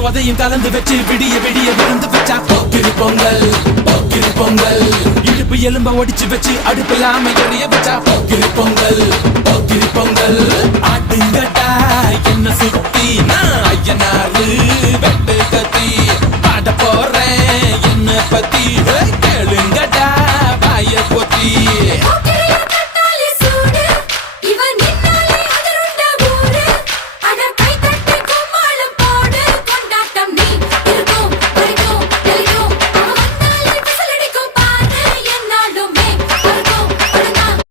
இடியும் அதையும் கலந்து வச்சு விடிய விடிய விழுந்து வச்சா போக்கிரி பொங்கல் போக்கிரி பொங்கல். இடுப்பு எலும்ப ஒடிச்சு வச்சு அடுப்பில்லாம எறிய வச்சா போக்கிரி பொங்கல் போக்கிரி பொங்கல்.